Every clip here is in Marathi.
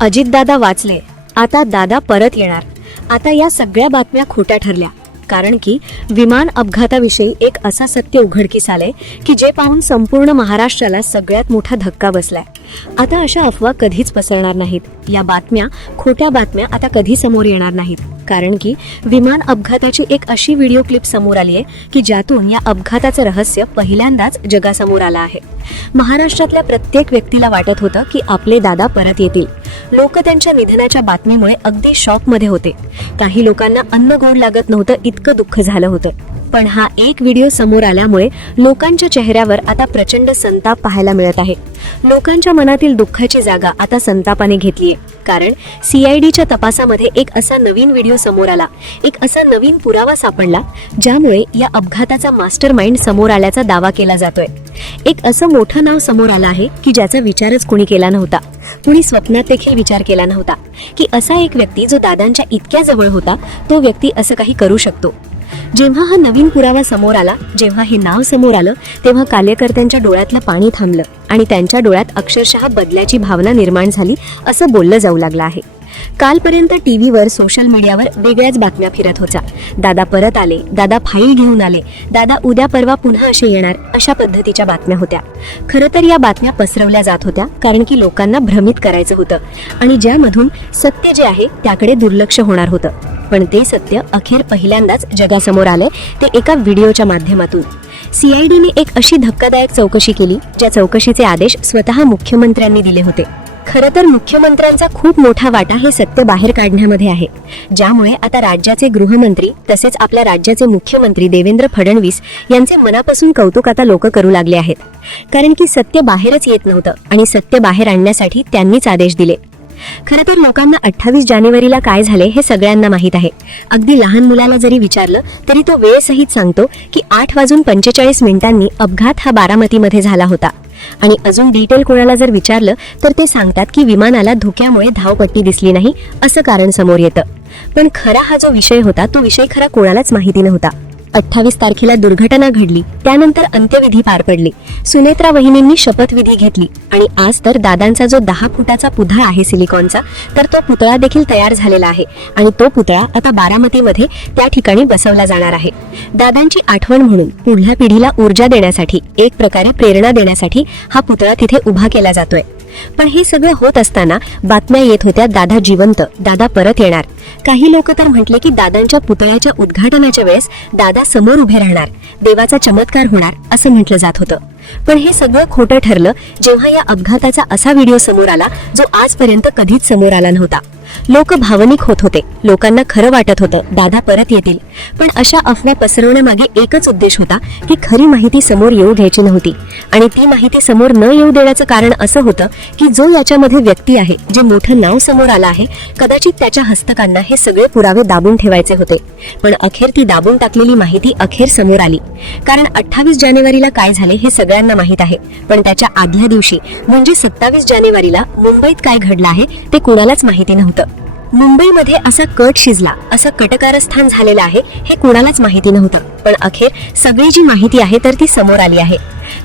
अजितदादा वाचले. आता दादा परत येणार. आता या सगळ्या बातम्या खोट्या ठरल्या. कारण की विमान अपघाताविषयी एक असा सत्य उघडकीस आले की जे पाहून संपूर्ण महाराष्ट्राला सगळ्यात मोठा धक्का बसलाय. आता अशा अफवा कधीच पसरणार नाहीत. या बातम्या खोट्या बातम्या आता कधी समोर येणार नाहीत. कारण की विमान अपघाताची एक अशी व्हिडिओ क्लिप समोर आली आहे की ज्यातून या अपघाताचं रहस्य पहिल्यांदाच जगासमोर आलं आहे. महाराष्ट्रातल्या प्रत्येक व्यक्तीला वाटत होतं की आपले दादा परत येतील. लोक त्यांच्या निधनाच्या बातमीमुळे अगदी शॉकमध्ये होते. काही लोकांना अन्न गोड लागत नव्हतं इतकं दुःख झालं होतं. पण हा एक व्हिडिओ समोर आल्यामुळे लोकांच्या चेहऱ्यावर आता प्रचंड संताप पाहायला मिळत आहे. लोकांच्या मनातील दुःखाची जागा आता संतापाने घेतलीये. कारण सीआयडीच्या तपासामध्ये एक असा नवीन व्हिडिओ समोर आला. एक असा नवीन पुरावा सापडला ज्यामुळे या अपघाताचा मास्टर माइंड समोर आल्याचा दावा केला जातोय. एक असं मोठं नाव समोर आलं आहे की ज्याचा विचारच कोणी केला नव्हता. कुणी स्वप्नात देखील विचार केला नव्हता की असा एक व्यक्ती जो दादांच्या इतक्या जवळ होता तो व्यक्ती असं काही करू शकतो. जेव्हा हा नवीन पुरावा समोर आला जेव्हा हे नाव समोर आलं तेव्हा कार्यकर्त्यांच्या डोळ्यातलं पाणी थांबलं आणि त्यांच्या डोळ्यात अक्षरशः बदल्याची भावना निर्माण झाली असं बोललं जाऊ लागलं आहे. कालपर्यंत टी व्हीवर सोशल मीडियावर वेगळ्याच बातम्या फिरत होत्या. दादा परत आले दादा फाईल घेऊन आले दादा उद्या परवा पुन्हा असे येणार अशा पद्धतीच्या बातम्या होत्या. खरं तर या बातम्या पसरवल्या जात होत्या कारण की लोकांना भ्रमित करायचं होतं. आणि ज्यामधून सत्य जे आहे त्याकडे दुर्लक्ष होणार होतं. पण ते सत्य अखेर पहिल्यांदाच जगासमोर आले ते एका व्हिडिओच्या माध्यमातून. सीआयडीने एक अशी धक्कादायक चौकशी केली ज्या चौकशीचे आदेश स्वतः मुख्यमंत्र्यांनी दिले होते. खरं तर मुख्यमंत्र्यांचा खूप मोठा वाटा हे सत्य बाहेर काढण्यामध्ये आहे. ज्यामुळे आता राज्याचे गृहमंत्री तसेच आपल्या राज्याचे मुख्यमंत्री देवेंद्र फडणवीस यांचे मनापासून कौतुक आता लोक करू लागले आहेत. कारण की सत्य बाहेरच येत नव्हतं आणि सत्य बाहेर आणण्यासाठी त्यांनीच आदेश दिले. खरं तर लोकांना अठ्ठावीस जानेवारीला काय झाले हे सगळ्यांना माहीत आहे. अगदी लहान मुलाला जरी विचारलं तरी तो वेळसहित सांगतो की आठ वाजून पंचेचाळीस मिनिटांनी अपघात हा बारामतीमध्ये झाला होता. आणि अजून डिटेल कोणाला जर विचारलं तर ते सांगतात की विमानाला धुक्यामुळे धावपट्टी दिसली नाही असं कारण समोर येतं. पण खरा हा जो विषय होता तो विषय खरा कोणालाच माहिती नव्हता. अठ्ठावीस तारखेला दुर्घटना घडली. त्यानंतर अंत्यविधी पार पडली. सुनेत्रा वहिनींनी शपथविधी घेतली. आणि आज तर दादांचा जो दहा फुटाचा पुतळा आहे सिलिकॉनचा तर तो पुतळा देखील तयार झालेला आहे. आणि तो पुतळा आता बारामतीमध्ये त्या ठिकाणी बसवला जाणार आहे. दादांची आठवण म्हणून पुढल्या पिढीला ऊर्जा देण्यासाठी एक प्रकारे प्रेरणा देण्यासाठी हा पुतळा तिथे उभा केला जातोय. पण हे सगळं होत असताना बातम्या येत होत्या दादा जिवंत दादा परत येणार. काही लोक तर म्हटले की दादांच्या पुतळ्याच्या उद्घाटनाच्या वेळेस दादा समोर उभे राहणार देवाचा चमत्कार होणार असं म्हटलं जात होतं. पण हे सगळं खोटं ठरलं जेव्हा या अपघाताचा असा व्हिडिओ समोर आला जो आजपर्यंत कधीच समोर आला नव्हता. लोक भावनिक होत होते. लोकांना खरं वाटत होतं दादा परत येतील. पण अशा अफवा पसरवण्यामागे एकच उद्देश होता की खरी माहिती समोर येऊ घ्यायची नव्हती. आणि ती माहिती समोर न येऊ देण्याचं कारण असं होतं की जो याच्यामध्ये व्यक्ती आहे जे मोठं नाव समोर आलं आहे कदाचित त्याच्या हस्तकांना हे सगळे पुरावे दाबून ठेवायचे होते. पण अखेर ती दाबून टाकलेली माहिती अखेर समोर आली. कारण अठ्ठावीस जानेवारीला काय झाले हे सगळ्यांना माहीत आहे. पण त्याच्या आदल्या दिवशी म्हणजे सत्तावीस जानेवारीला मुंबईत काय घडलं आहे ते कोणालाच माहिती नव्हतं. मुंबईमध्ये असा कट शिजला असं कटकारस्थान झालेलं आहे हे कुणालाच माहिती नव्हतं. पण अखेर सगळी जी माहिती आहे तर ती समोर आली आहे.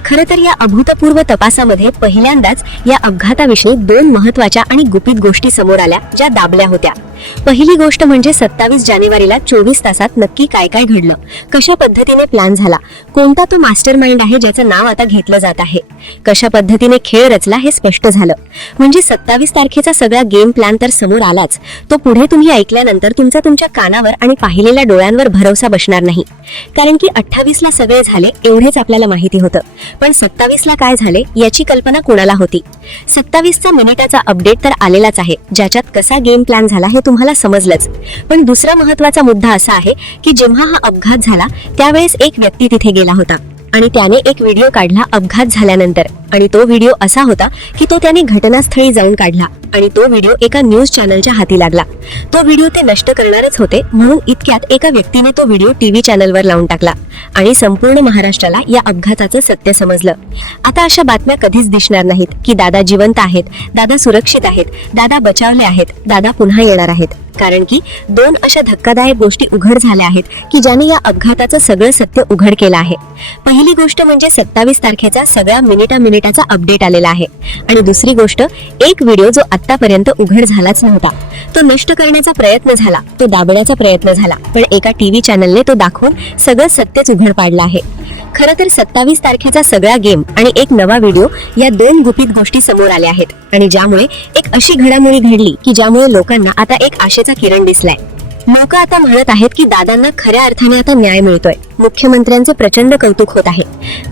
खरं तर या अभूतपूर्व तपासामध्ये पहिल्यांदाच या अपघाताविषयी दोन महत्त्वाच्या आणि गुपित गोष्टी समोर आल्या ज्या दाबल्या होत्या. पहिली गोष्ट म्हणजे सत्तावीस जानेवारीला चोवीस तासात नक्की काय काय घडलं? कशा पद्धतीने प्लॅन झाला? कोणता तो मास्टर माइंड आहे ज्याचं नाव आता घेतलं जात आहे? कशा पद्धतीने खेळ रचला हे स्पष्ट झालं. म्हणजे सत्तावीस तारखेचा सगळा गेम प्लॅन तर समोर आलाच. तो पुढे तुम्ही ऐकल्यानंतर तुमचा तुमच्या कानावर आणि पाहिलेल्या डोळ्यांवर भरोसा बसणार नाही. कारण की अठ्ठावीसला सगळे झाले एवढेच आपल्याला माहिती होतं. पण सत्तावीसला काय झाले याची कल्पना कोणाला होती? सत्तावीसचा मिनिटाचा अपडेट तर आलेलाच आहे. ज्याच्यात कसा गेम प्लॅन झाला हे तुम्हाला तुम्हाला समजलंच. पण दुसरा महत्त्वाचा मुद्दा असा आहे की जेव्हा हा अपघात झाला त्यावेळेस एक व्यक्ती तिथे गेला होता. आणि त्याने एक व्हिडिओ काढला अपघात झाल्यानंतर. आणि तो व्हिडिओ असा होता की तो त्याने घटनास्थळी जाऊन काढला. आणि तो व्हिडिओ एका न्यूज चॅनलच्या हाती लागला. तो व्हिडिओ ते नष्ट करणारच होते म्हणून इतक्यात एका व्यक्तीने तो व्हिडिओ टीव्ही चॅनलवर लावून टाकला आणि संपूर्ण महाराष्ट्राला या अपघाताचं सत्य समजलं. आता अशा बातम्या कधीच दिसणार नाहीत की दादा जिवंत आहेत दादा सुरक्षित आहेत दादा बचावले आहेत दादा पुन्हा येणार आहेत. कारण की दोन अशा धक्कादायक गोष्टी उघड झाल्या आहेत की ज्याने या अपघाताचं सगळं सत्य उघड केलं आहे. पहिली गोष्ट म्हणजे सत्तावीस तारखेचा सगळ्या मिनिटा मिनिटाचा अपडेट आलेला आहे. आणि दुसरी गोष्ट एक व्हिडिओ जो आतापर्यंत उघड झालाच नव्हता. तो नष्ट करण्याचा प्रयत्न झाला तो दाबण्याचा प्रयत्न झाला पण एका टीव्ही चॅनलने तो दाखवून सगळं सत्यच उघड पाडलं आहे. खरं तर सत्तावीस तारखेचा सगळा गेम आणि एक नवा व्हिडिओ या दोन गुपित गोष्टी समोर आल्या आहेत आणि ज्यामुळे एक अशी घडामोडी घडली की ज्यामुळे लोकांना आता एक आशेचा किरण दिसलाय. लोक आता म्हणत आहेत की दादांना खऱ्या अर्थाने आता न्याय मिळतोय. मुख्यमंत्र्यांचे प्रचंड कौतुक होत आहे.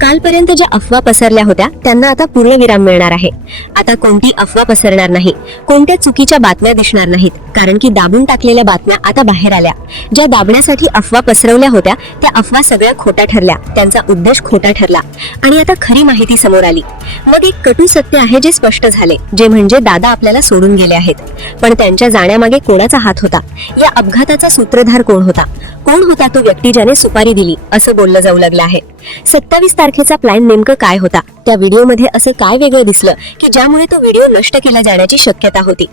कालपर्यंत ज्या अफवा पसरल्या होत्या त्यांना आता पूर्णविराम मिळणार आहे. आता कोणती अफवा पसरणार नाही कोणत्या चुकीच्या बातम्या दिसणार नाहीत कारण की दाबून टाकलेल्या बातम्या आता बाहेर आल्या. ज्या दाबण्यासाठी अफवा पसरवल्या होत्या त्या अफवा सगळ्या खोट्या ठरल्या त्यांचा उद्देश खोटा ठरला. आणि आता खरी माहिती समोर आली. मग एक कटू सत्य आहे जे स्पष्ट झाले जे म्हणजे दादा आपल्याला सोडून गेले आहेत. पण त्यांच्या जाण्यामागे कोणाचा हात होता? या अपघाताचा सूत्रधार कोण होता? कोण होता तो व्यक्ती ज्याने सुपारी दिली असं बोललं जाऊ लागलं आहे. सत्तावीस तारखेचा प्लॅन नेमकं काय होता? त्या व्हिडिओमध्ये असं काय वेगळं दिसलं की ज्यामुळे तो व्हिडिओ नष्ट केला जाण्याची शक्यता होती.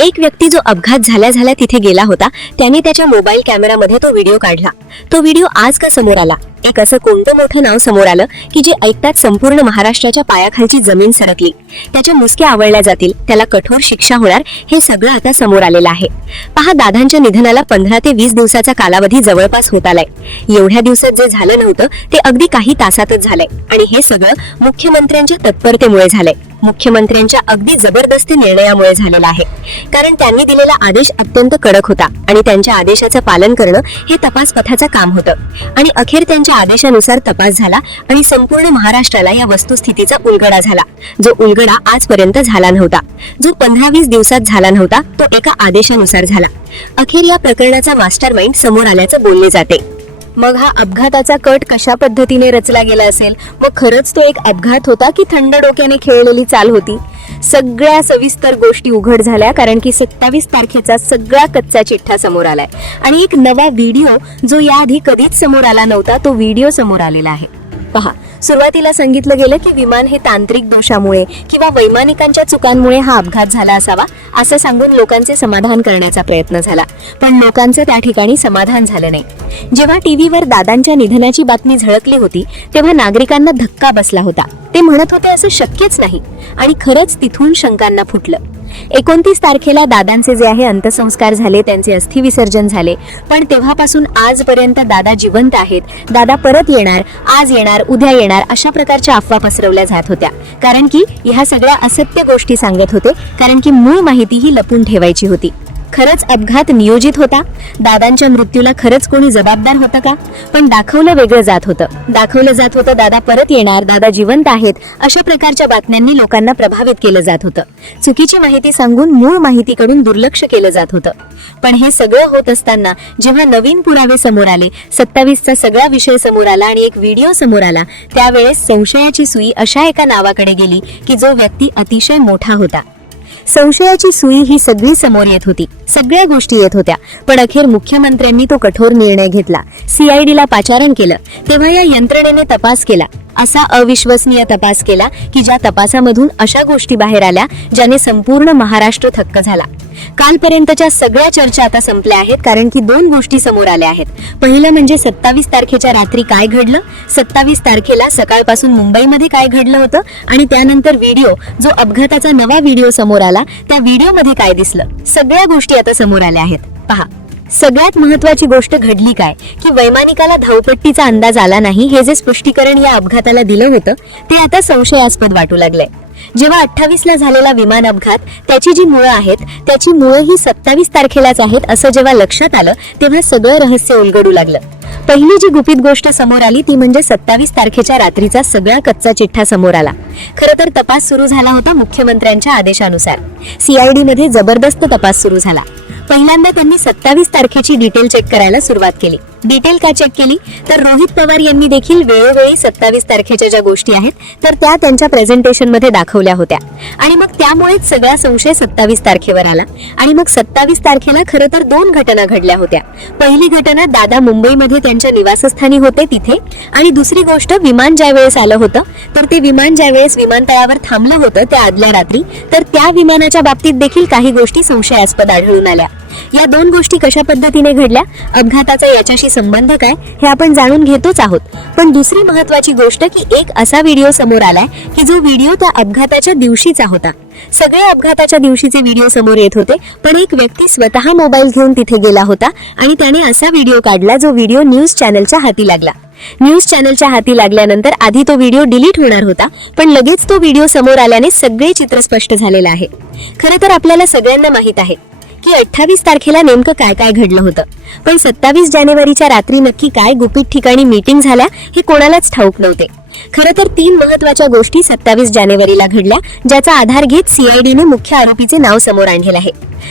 एक व्यक्ती जो अपघात झाल्या झाल्या तिथे गेला होता त्याने त्याच्या मोबाईल कॅमेरामध्ये तो व्हिडिओ काढला. तो व्हिडिओ आज का समोर आला? एक असं कोणतं मोठं नाव समोर आलं की जे ऐकताच संपूर्ण महाराष्ट्राच्या पायाखालची जमीन सरकली. त्याच्या मुसक्या आवळल्या जातील त्याला कठोर शिक्षा होणार हे सगळं आता समोर आलेलं आहे. पहा दादांच्या निधनाला पंधरा ते वीस दिवसाचा कालावधी जवळपास होत आलाय. एवढ्या दिवसात जे झालं नव्हतं ते अगदी काही तासातच झालंय. आणि हे सगळं मुख्यमंत्र्यांच्या तत्परतेमुळे झालंय. मुख्यमंत्र्यांच्या अगदी जबरदस्ती निर्णयामुळे झालेला आहे. कारण त्यांनी दिलेला आदेश अत्यंत कडक होता आणि त्यांच्या आदेशाचं पालन करणं हे तपास पथाचं काम होतं. आणि अखेर त्यांच्या आदेशानुसार तपास झाला आणि संपूर्ण महाराष्ट्राला या वस्तुस्थितीचा उलगडा झाला जो उलगडा आजपर्यंत झाला नव्हता. जो पंधरा वीस दिवसात झाला नव्हता तो एका आदेशानुसार झाला. अखेर या प्रकरणाचा मास्टर माइंड समोर आल्याचं बोलले जाते. मग हा अपघाताचा कट कशा पद्धतीने रचला गेला असेल? मग खरंच तो एक अपघात होता की थंड डोक्याने खेळलेली चाल होती? सगळ्या सविस्तर गोष्टी उघड झाल्या कारण की सत्तावीस तारखेचा सगळा कच्चा चिठ्ठा समोर आलाय. आणि एक नवा व्हिडिओ जो याआधी कधीच समोर आला नव्हता तो व्हिडिओ समोर आलेला आहे. पहा सुरुवातीला सांगितलं गेलं की विमान हे तांत्रिक दोषामुळे किंवा वैमानिकांच्या चुकांमुळे हा अपघात झाला असावा असं सांगून लोकांचे समाधान करण्याचा प्रयत्न झाला. पण लोकांचं त्या ठिकाणी समाधान झालं नाही. जेव्हा टीव्हीवर दादांच्या निधनाची बातमी झळकली होती तेव्हा नागरिकांना धक्का बसला होता. ते म्हणत होते असं शक्यच नाही. आणि खरंच तिथून शंकांना फुटलं. एकोणतीस तारखेला दादांचे जे आहे अंत्यसंस्कार झाले त्यांचे अस्थि विसर्जन झाले. पण तेव्हापासून आजपर्यंत दादा जिवंत आहेत. दादा परत येणार आज येणार उद्या येणार अशा प्रकारच्या अफवा पसरवल्या जात होत्या. कारण की ह्या सगळ्या असत्य गोष्टी सांगत होते. कारण की मूळ माहिती ही लपून ठेवायची होती. खरंच अपघात नियोजित होता? दादांच्या मृत्यूला खरंच कोणी जबाबदार होतं का? पण दाखवलं वेगळं जात होतं. दाखवलं जात होतं दादा परत येणार. दादा जिवंत आहेत. अशा प्रकारच्या बातम्यांनी लोकांना प्रभावित केलं जात होतं. चुकीची माहिती सांगून मूळ माहितीकडून दुर्लक्ष केलं जात होतं. पण हे सगळं होत असताना जेव्हा नवीन पुरावे समोर आले सत्तावीसचा सगळा विषय समोर आला आणि एक व्हिडिओ समोर आला त्यावेळेस संशयाची सुई अशा एका नावाकडे गेली की जो व्यक्ती अतिशय मोठा होता. संशयाची सुई ही सगळी समोर येत होती. सगळ्या गोष्टी येत होत्या. पण अखेर मुख्यमंत्र्यांनी तो कठोर निर्णय घेतला. सीआयडीला पाचारण केलं. तेव्हा या यंत्रणेने तपास केला. असा अविश्वसनीय तपास केला की ज्या तपासामधून अशा गोष्टी बाहेर आल्या ज्याने संपूर्ण महाराष्ट्र थक्क झाला. कालपर्यंतच्या सगळ्या चर्चा आता संपल्या आहेत कारण की दोन गोष्टी समोर आल्या आहेत. पहिलं म्हणजे सत्तावीस तारखेच्या रात्री काय घडलं? सत्तावीस तारखेला सकाळपासून मुंबईमध्ये काय घडलं होतं? आणि त्यानंतर व्हिडिओ जो अपघाताचा नवा व्हिडिओ समोर आला त्या व्हिडिओमध्ये काय दिसलं? सगळ्या गोष्टी आता समोर आल्या आहेत. पहा सगळ्यात महत्वाची गोष्ट घडली काय? की वैमानिकाला धावपट्टीचा अंदाज आला नाही हे जे स्पष्टीकरण या अपघाताला दिलं होतं ते आता संशयास्पद वाटू लागलंय. जेव्हा अठ्ठावीसला झालेला विमान अपघात त्याची जी मुळं आहेत त्याची मुळं ही सत्तावीस तारखेलाच आहेत असं जेव्हा लक्षात आलं तेव्हा सगळं रहस्य उलगडू लागलं. पहिली जी गुपित गोष्ट समोर आली ती म्हणजे सत्तावीस तारखेच्या रात्रीचा सगळा कच्चा चिठ्ठा समोर आला. खरं तर तपास सुरू झाला होता मुख्यमंत्र्यांच्या आदेशानुसार. सीआयडी मध्ये जबरदस्त तपास सुरू झाला. पहिल्यांदा त्यांनी सत्तावीस तारखेची डिटेल चेक करायला सुरुवात केली. डिटेल का चेक केली? तर रोहित पवार यांनी देखील वेळोवेळी सत्तावीस तारखेच्या ज्या गोष्टी आहेत तर त्या त्यांच्या प्रेझेंटेशनमध्ये दाखवल्या होत्या. आणि मग त्यामुळेच सगळा संशय सत्तावीस तारखेवर आला. आणि मग सत्तावीस तारखेला खरं तर दोन घटना घडल्या होत्या. पहिली घटना दादा मुंबईमध्ये त्यांच्या निवासस्थानी होते तिथे. आणि दुसरी गोष्ट विमान ज्या वेळेस आलं होतं तर ते विमान ज्या वेळेस विमानतळावर थांबलं होतं त्या आदल्या रात्री तर त्या विमानाच्या बाबतीत देखील काही गोष्टी संशयास्पद आढळून आल्या. या दोन गोष्टी कशा पद्धतीने घडल्या? अपघाताचा याच्याशी संबंध काय? हे आपण जाणून घेतोच आहोत. पण दुसरी महत्वाची गोष्ट की एक असा व्हिडिओ समोर आलाय की जो व्हिडिओ त्या अपघाताच्या दिवशीचा होता. सगळे अपघाताच्या दिवशीचे व्हिडिओ समोर येत होते पण एक व्यक्ती स्वतः मोबाईल घेऊन तिथे गेला होता आणि त्याने असा व्हिडिओ काढला जो व्हिडिओ न्यूज चॅनलच्या हाती लागला. न्यूज चॅनलच्या हाती लागल्यानंतर आधी तो व्हिडिओ डिलीट होणार होता पण लगेच तो व्हिडिओ समोर आल्याने सगळे चित्र स्पष्ट झालेलं आहे. खरं तर आपल्याला सगळ्यांना माहीत आहे की अठ्ठावीस तारखेला नेमकं काय काय घडलं होतं? पण सत्तावीस जानेवारीच्या रात्री नक्की काय गुपित ठिकाणी मीटिंग झाल्या हे कोणालाच ठाऊक नव्हते. खरं तर तीन महत्त्वाच्या गोष्टी सत्तावीस जानेवारीला घडल्या ज्याचा आधार घेत सीआयडीने मुख्य आरोपीचे नाव समोर आणलेलं आहे.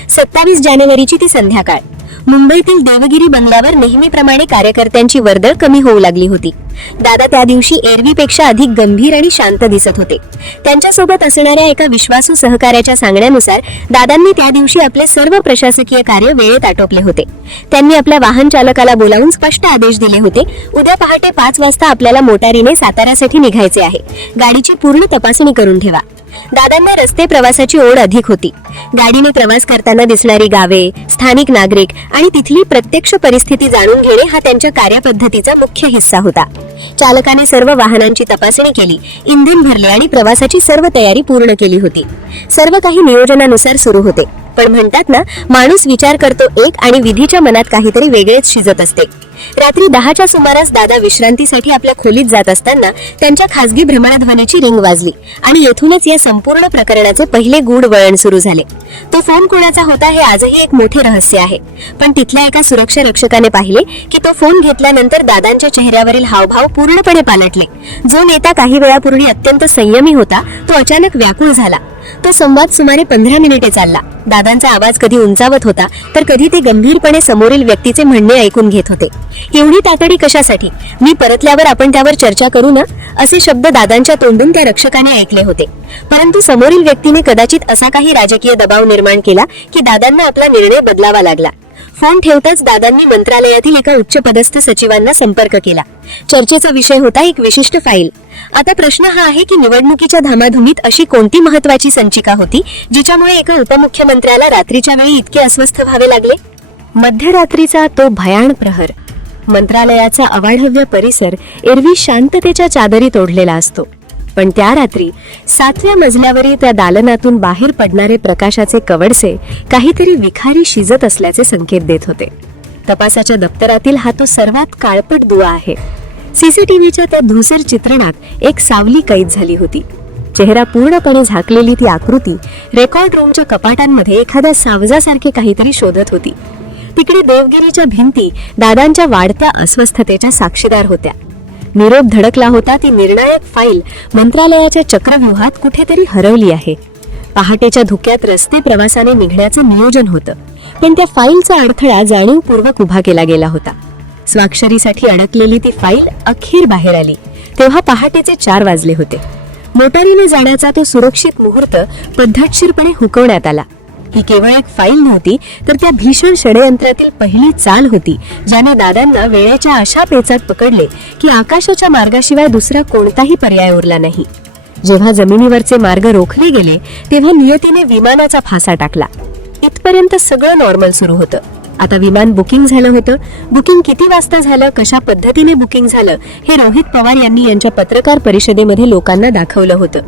सत्तावीस जानेवारीची ती संध्याकाळ. मुंबईतील देवगिरी बंगल्यावर नेहमीप्रमाणे कार्यकर्त्यांची वर्दळ कमी होऊ लागली होती. दादा त्या दिवशी एरवीपेक्षा अधिक गंभीर आणि शांत दिसत होते. त्यांच्यासोबत असणाऱ्या एका विश्वासू सहकार्याच्या सांगण्यानुसार दादांनी त्या दिवशी आपले सर्व प्रशासकीय कार्य वेळेत आटोपले होते. त्यांनी आपल्या वाहन चालकाला बोलावून स्पष्ट आदेश दिले होते उद्या पहाटे पाच वाजता आपल्याला मोटारीने साताऱ्यासाठी निघायचे आहे. गाडीची पूर्ण तपासणी करून ठेवा. दादांना रस्ते प्रवासाची ओढ अधिक होती. गाडीने प्रवास करताना दिसणारी गावे स्थानिक नागरिक आणि तिथली प्रत्यक्ष परिस्थिती जाणून घेणे हा त्यांच्या कार्यपद्धतीचा मुख्य हिस्सा होता. चालकाने सर्व वाहनांची तपासणी केली इंधन भरले आणि प्रवासाची सर्व तयारी पूर्ण केली होती. सर्व काही नियोजनानुसार सुरू होते. पण म्हणतात ना माणूस विचार करतो एक आणि विधीच्या मनात काहीतरी वेगळेच शिजत असते. रात्री दहाच्या सुमारास दादा विश्रांतीसाठी आपल्या खोलीत जात असताना त्यांच्या खासगी भ्रमणध्वनीची रिंग वाजली आणि येथूनच या संपूर्ण प्रकरणाचे पहिले गूढ वळण सुरू झाले. तो फोन कोणाचा होता हे आजही एक मोठे रहस्य आहे. पण तिथल्या एका सुरक्षा रक्षकाने पाहिले की तो फोन घेतल्यानंतर दादांच्या चेहऱ्यावरील हावभाव पूर्णपणे पालटले. जो नेता काही वेळापूर्वी अत्यंत संयमी होता तो अचानक व्याकुळ झाला. तो संवाद सुमारे पंधरा मिनिटे चालला. दादांचा आवाज कधी उंचावत होता तर कधी ते गंभीरपणे समोरील व्यक्तीचे म्हणणे ऐकून घेत होते. एवढी तातडी कशासाठी? मी परतल्यावर आपण त्यावर चर्चा करू ना? असे शब्द दादांच्या तोंडून त्या रक्षकाने ऐकले होते. परंतु समोरील व्यक्तीने कदाचित असा काही राजकीय दबाव निर्माण केला की दादांना आपला निर्णय बदलावा लागला. फोन ठेवताच दादांनी मंत्रालयातील एका उच्च पदस्थ सचिवांना संपर्क केला. चर्चेचा विषय होता एक विशिष्ट फाईल. आता प्रश्न हा आहे की निवडणुकीच्या धामाधुमीत अशी कोणती महत्वाची संचिका होती जिच्यामुळे एका उपमुख्यमंत्र्याला रात्रीच्या वेळी इतके अस्वस्थ व्हावे लागले? मध्यरात्रीचा तो भयाण प्रहर. मंत्रालयाचा अवाढव्य परिसर एरवी शांततेच्या चादरीत ओढलेला असतो. पण त्या रात्री सातव्या मजल्यावरील त्या दालनातून बाहेर पडणारे प्रकाशाचे कवडसे काहीतरी विखारी शिजत असल्याचे संकेत देत होते. तपासाच्या दप्तरातील हा तो सर्वात काळपट दुवा आहे. सीसीटीव्हीच्या त्या धुसर चित्रणात एक सावली कैद झाली होती. चेहरा पूर्णपणे झाकलेली ती आकृती रेकॉर्ड रूमच्या कपाटांमध्ये एखाद्या सावजासारखे काहीतरी शोधत होती. तिकडे देवगिरीच्या भिंती दादांच्या वाढत्या अस्वस्थतेच्या साक्षीदार होत्या. निरोप धडकला होता ती निर्णायक फाईल मंत्रालयाच्या चक्रव्यूहात कुठेतरी हरवली आहे. पहाटेच्या धुक्यात रस्ते प्रवासाने निघण्याचं नियोजन होतं. पण त्या फाईलचा अडथळा जाणीवपूर्वक उभा केला गेला होता. स्वाक्षरीसाठी अडकलेली ती फाईल अखेर बाहेर आली. तेव्हा पहाटेचे चार वाजले होते. मोटारीने जाण्याचा तो सुरक्षित मुहूर्त पद्धतशीरपणे हुकवण्यात आला. ही केवळ एक फाईल नव्हती तर त्या भीषण षडयंत्रातील पहिली चाल होती ज्याने दादांना वेळेच्या अशा पेचात पकडले की आकाशाच्या मार्गाशिवाय दुसरा कोणताही पर्याय उरला नाही. जेव्हा जमिनीवरचे मार्ग रोखले गेले तेव्हा नियतीने विमानाचा फासा टाकला. इथपर्यंत सगळं नॉर्मल सुरू होतं. आता विमान बुकिंग झालं होतं. बुकिंग किती वाजता झालं कशा पद्धतीने बुकिंग झालं हे रोहित पवार यांनी यांच्या पत्रकार परिषदेमध्ये लोकांना दाखवलं होतं.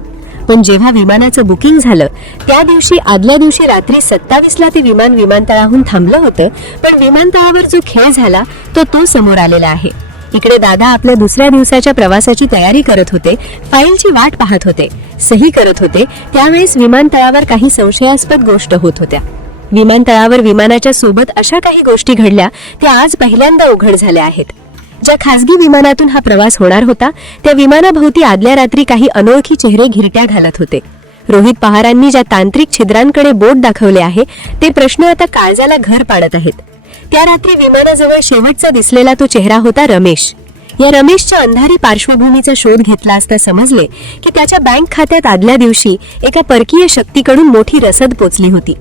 पण जेव्हा विमानाचं बुकिंग झालं त्या दिवशी आदल्या दिवशी रात्री सत्तावीसला ते विमान विमानतळाहून थांबलं होतं पण विमानतळावर जो खेळ झाला तो तो समोर आलेला आहे. इकडे दादा आपल्या दुसऱ्या दिवसाच्या प्रवासाची तयारी करत होते फाईलची वाट पाहत होते सही करत होते त्यावेळेस विमानतळावर काही संशयास्पद गोष्ट होत होत्या. विमानतळावर विमानाच्या सोबत अशा काही गोष्टी घडल्या त्या आज पहिल्यांदा उघड झाल्या आहेत. ज्या खासगी विमानातून हा प्रवास होणार होता त्या विमानाभोवती आदल्या रात्री काही अनोळखी चेहरे घिरट्या घालत होते. रोहित पहारांनी ज्या तांत्रिक छिद्रांकडे बोट दाखवले आहे ते प्रश्न आता काळजाला घर पाडत आहेत. त्या रात्री विमानाजवळ शेवटचा दिसलेला तो चेहरा होता रमेश. या रमेशच्या अंधारी पार्श्वभूमीचा शोध घेतला असता समजले की त्याच्या बँक खात्यात आदल्या दिवशी एका परकीय शक्तीकडून मोठी रसद पोचली होती.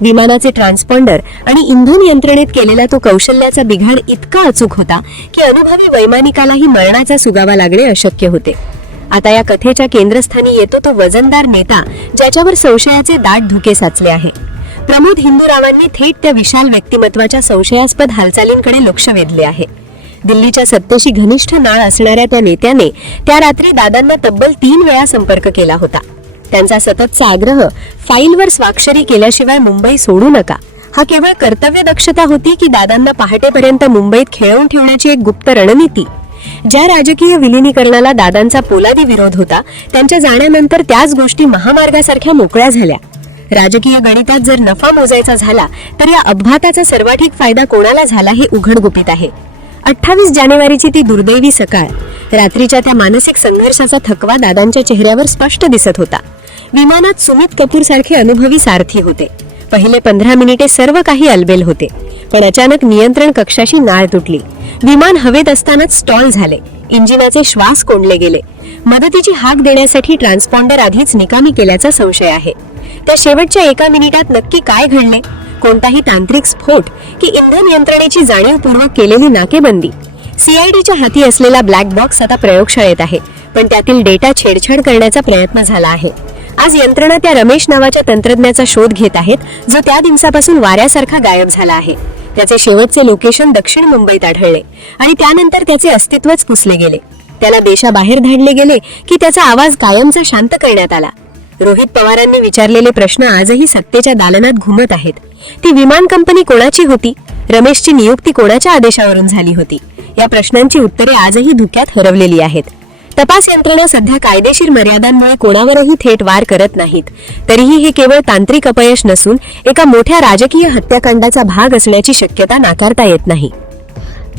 विमानाचे ट्रान्सपॉन्डर आणि इंधन यंत्रणेत केलेला तो कौशल्याचा बिघाड इतका अचूक होता की अनुभवी वैमानिकालाही मरणाचा सुगावा लागणे अशक्य होते. आता या कथेच्या केंद्रस्थानी येतो तो वजनदार नेता ज्याच्यावर संशयाचे दाट धुके साचले आहे. प्रमोद हिंदूरावांनी थेट त्या विशाल व्यक्तिमत्वाच्या संशयास्पद हालचालींकडे लक्ष वेधले आहे. दिल्लीच्या सत्तेशी घनिष्ठ नाळ असणाऱ्या त्या नेत्याने त्या रात्री दादांना तब्बल तीन वेळा संपर्क केला होता. त्यांचा सततचा आग्रह फाईलवर स्वाक्षरी केल्याशिवाय मुंबई सोडू नका. हा केवळ कर्तव्य दक्षता होती की दादांना पहाटेपर्यंत मुंबईत खेळवून ठेवण्याची एक गुप्त रणनीती. ज्या राजकीय विलिनीकरणाला दादांचा पोलादी विरोध होता त्यांच्या जाण्यानंतर त्याच गोष्टी महामार्गासारख्या मोकळ्या झाल्या. राजकीय गणितात जर नफा मोजायचा झाला तर या अपघाताचा सर्वाधिक फायदा कोणाला झाला हे उघड गुपित आहे. अठ्ठावीस जानेवारीची ती दुर्दैवी सकाळ. रात्रीच्या त्या मानसिक संघर्षाचा थकवा दादांच्या चेहऱ्यावर स्पष्ट दिसत होता. विमानात सुमित कपूर सारखे अनुभवी सारथी होते. पहिले पंधरा मिनिटे सर्व काही अलबेल होते. पण अचानक नियंत्रण कक्षाशी नाळ तुटली. विमान हवेत असतानाच स्टॉल झाले. इंजिनाचे श्वास कोंडले गेले. मदतीची हाक देण्यासाठी ट्रान्सपॉन्डर आधीच निकामी केल्याचा संशय आहे. त्या शेवटच्या एका मिनिटात नक्की काय घडले? कोणताही तांत्रिक स्फोट की इंधन यंत्रणेची जाणीवपूर्वक केलेली नाकेबंदी? सीआयडीच्या हाती असलेला ब्लॅक बॉक्स आता प्रयोगशाळेत आहे. पण त्यातील डेटा छेडछाड करण्याचा प्रयत्न झाला आहे. आज यंत्रणा त्या रमेश नावाच्या तंत्रज्ञाचा शोध घेत आहेत जो त्या दिवसापासून वाऱ्यासारखा गायब झाला आहे. त्याचे शेवटचे लोकेशन दक्षिण मुंबईत आढळले आणि त्यानंतर त्याचे अस्तित्वच पुसले गेले. त्याला देशाबाहेर धाडले गेले की त्याचा आवाज कायमचा शांत करण्यात आला. रोहित पवारांनी विचारलेले प्रश्न आजही सत्तेच्या दालनात घुमत आहेत. ती विमान कंपनी कोणाची होती? रमेशची नियुक्ती कोणाच्या आदेशावरून झाली होती? या प्रश्नांची उत्तरे आजही धुक्यात हरवलेली आहेत. तपास यंत्रणा सध्या कायदेशीर मर्यादांमुळे कोणावरही थेट वार करत नाहीत. तरीही हे केवळ तांत्रिक अपयश नसून एका मोठ्या राजकीय हत्याकांडाचा भाग असण्याची शक्यता नाकारता येत नाही.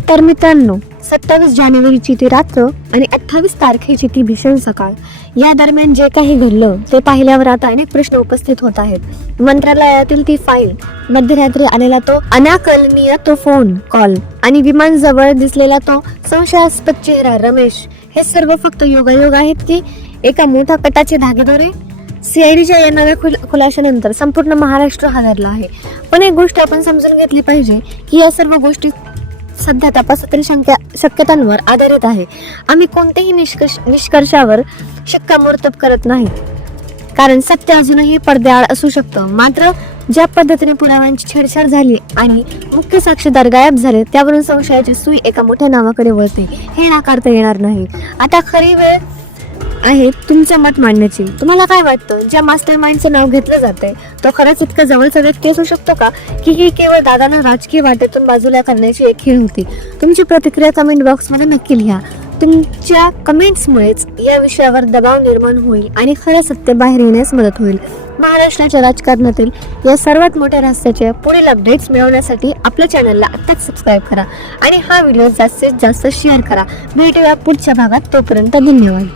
तर मित्रांनो सत्तावीस जानेवारीची ती रात्र आणि अठ्ठावीस तारखेची ती भीषण सकाळ. या दरम्यान जे काही घडलं ते पाहिल्यावर आता अनेक प्रश्न उपस्थित होत आहेत. मंत्रालयातील ती फाईल मध्यरात्री आलेला तो अनाकलनीय तो फोन कॉल आणि विमान जवळ दिसलेला तो संशयास्पद चेहरा रमेश. हे सर्व फक्त योगायोग आहेत की एका मोठ्या कटाचे धागेदोरे? सीआयडीच्या या नव्या खुल खुलाशानंतर संपूर्ण महाराष्ट्र हादरला आहे. पण एक गोष्ट आपण समजून घेतली पाहिजे की या सर्व गोष्टी सध्या तपासातील शंका शक्यतांवर आधारित आहे. आम्ही कोणत्याही निष्कर्ष निष्कर्षावर शिक्कामोर्तब करत नाही. कारण सत्य अजूनही पडद्याआड असू शकतं. मात्र ज्या पद्धतीने पुराव्यांची छेडछाड झाली आणि मुख्य साक्षीदार गायब झाले त्यावरून संशयाची सुई एका मोठ्या नावाकडे वळते. हे नाकारता येणार नाही. आता खरी वेळ आहे तुमचं मत मांडण्याची. तुम्हाला काय वाटतं? ज्या मास्टर माइंडचं नाव घेतलं जातंय तो खरंच इतका जवळचा व्यक्ती असू शकतो का? की ही केवळ दादांना राजकीय वाटेतून बाजूला करण्याची एक खेळ होती. तुमची प्रतिक्रिया कमेंट बॉक्समध्ये नक्की लिहा. तुमच्या कमेंट्समुळेच या विषयावर दबाव निर्माण होईल आणि खरं सत्य बाहेर येण्यास मदत होईल. महाराष्ट्राच्या राजकारणातील या सर्वात मोठ्या रहस्याच्या पुढील अपडेट्स मिळवण्यासाठी आपल्या चॅनलला आत्ताच सबस्क्राईब करा. आणि हा व्हिडिओ जास्तीत जास्त शेअर करा. भेटूया पुढच्या भागात. तोपर्यंत धन्यवाद.